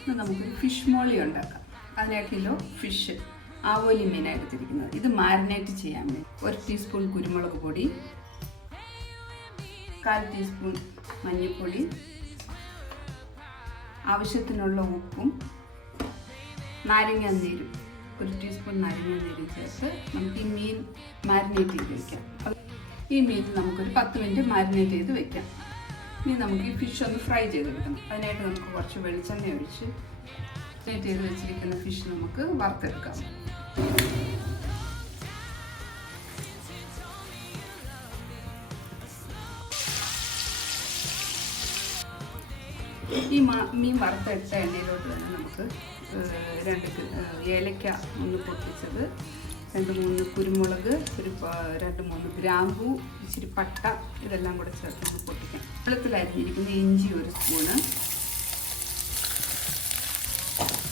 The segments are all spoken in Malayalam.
ഇന്ന് നമുക്കൊരു ഫിഷ് മോളി ഉണ്ടാക്കാം. 1 കിലോ ഫിഷ് ആവോലി മീനാണ് എടുത്തിരിക്കുന്നത്. ഇത് മാരിനേറ്റ് ചെയ്യാൻ വേണ്ടി 1 ടീസ്പൂൺ കുരുമുളക് പൊടി, 1/4 ടീസ്പൂൺ മഞ്ഞൾപ്പൊടി, ആവശ്യത്തിനുള്ള ഉപ്പും നാരങ്ങാനീരും 1 ടീസ്പൂൺ നാരങ്ങാനീരും ചേർത്ത് നമുക്ക് ഈ മീൻ മാരിനേറ്റ് ചെയ്ത് വയ്ക്കാം. ഈ മീൻ നമുക്കൊരു 10 മിനിറ്റ് മാരിനേറ്റ് ചെയ്ത് വെക്കാം. ഇനി നമുക്ക് ഈ ഫിഷ് ഒന്ന് ഫ്രൈ ചെയ്തെടുക്കണം. അതിനായിട്ട് നമുക്ക് കുറച്ച് വെളിച്ചെണ്ണ ഒഴിച്ച് മാരിനേറ്റ് ചെയ്ത് വെച്ചിരിക്കുന്ന ഫിഷ് നമുക്ക് വറുത്തെടുക്കാം. ഈ മീൻ വറുത്തെടുത്ത എണ്ണയിലോട്ട് തന്നെ നമുക്ക് 2 ഏലക്ക ഒന്ന് പൊട്ടിച്ചത്, 2-3 കുരുമുളക്, 2-3 ഗ്രാമ്പൂ, ഇച്ചിരി പട്ട, ഇതെല്ലാം കൂടെ ചേർത്ത് നമുക്ക് പൊട്ടിക്കാം. വെള്ളത്തിലരിഞ്ഞിരിക്കുന്ന ഇഞ്ചി 1 സ്പൂണ്,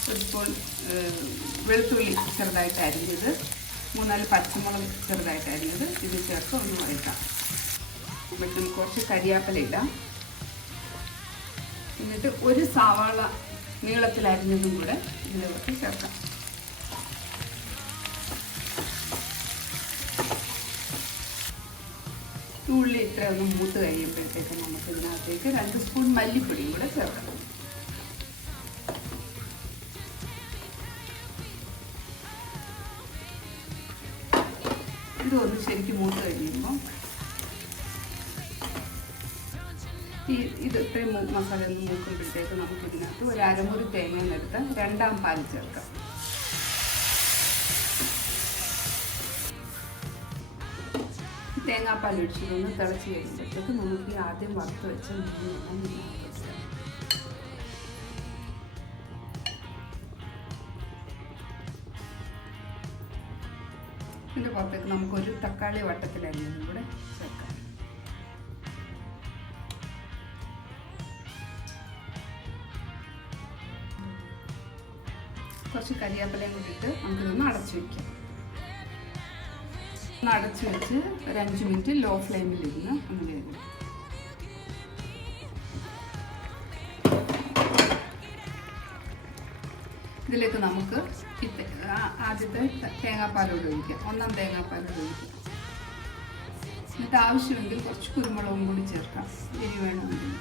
1 സ്പൂൺ വെളുത്തുള്ളി ചെറുതായിട്ട് അരിഞ്ഞത്, 3-4 പച്ചമുളക് ചെറുതായിട്ട് അരിഞ്ഞത്, ഇത് ചേർത്ത് ഒന്ന് വഴറ്റാം. എന്നിട്ട് കുറച്ച് കരിയാപ്പില ഇടാം. എന്നിട്ട് 1 സവാള നീളത്തിൽ അരിഞ്ഞതും കൂടെ ഇതിലേക്ക് ചേർക്കാം. ഉള്ളി ഇത്രയൊന്ന് മൂത്ത് കഴിയുമ്പോഴത്തേക്ക് നമുക്ക് ഇതിനകത്തേക്ക് 2 സ്പൂൺ മല്ലിപ്പൊടിയും കൂടെ ചേർക്കണം. ഇതൊന്ന് ശരിക്കും മൂത്ത് കഴിയുമ്പോൾ ഇത് ഇത്രയും മസാല ഒന്ന് മൂക്കുമ്പോഴത്തേക്ക് നമുക്ക് ഇതിനകത്ത് 1 അരമുറി തേങ്ങയെടുത്ത് 2ാം പാൽ ചേർക്കാം. തേങ്ങാപ്പാൽ ഒഴിച്ചിട്ടൊന്ന് തിളച്ച് കഴിയുമ്പോഴത്തേക്ക് നമുക്ക് ഈ ആദ്യം വറുത്ത് വെച്ച മീനെല്ലാം ഇതിൻ്റെ പുറത്തേക്ക് നമുക്കൊരു തക്കാളി വട്ടത്തിലരിഞ്ഞതും കൂടെ ചേർക്കാം. കുറച്ച് കരിയാപ്പിലയും കൂടിയിട്ട് നമുക്കിതൊന്ന് അടച്ചു വയ്ക്കാം. ഒന്ന് അടച്ചു വെച്ച് 5 മിനിറ്റ് ലോ ഫ്ലെയിമിലിരുന്ന് ഒന്ന് വേവും. ഇതിലേക്ക് നമുക്ക് ആദ്യത്തെ തേങ്ങാപ്പാലോട് ഒഴിക്കാം. 1ാം തേങ്ങാപ്പാലോട് ഒഴിക്കാം. എന്നിട്ട് ആവശ്യമെങ്കിൽ കുറച്ച് കുരുമുളകും കൂടി ചേർക്കാം. എരി വേണമെങ്കിൽ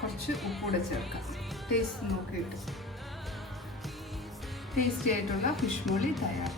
കുറച്ച് ഉപ്പൂടെ ചേർക്കാം. ടേസ്റ്റ് നോക്കിയിട്ട് ടേസ്റ്റി ആയിട്ടുള്ള ഫിഷ് മോളി തയ്യാർ.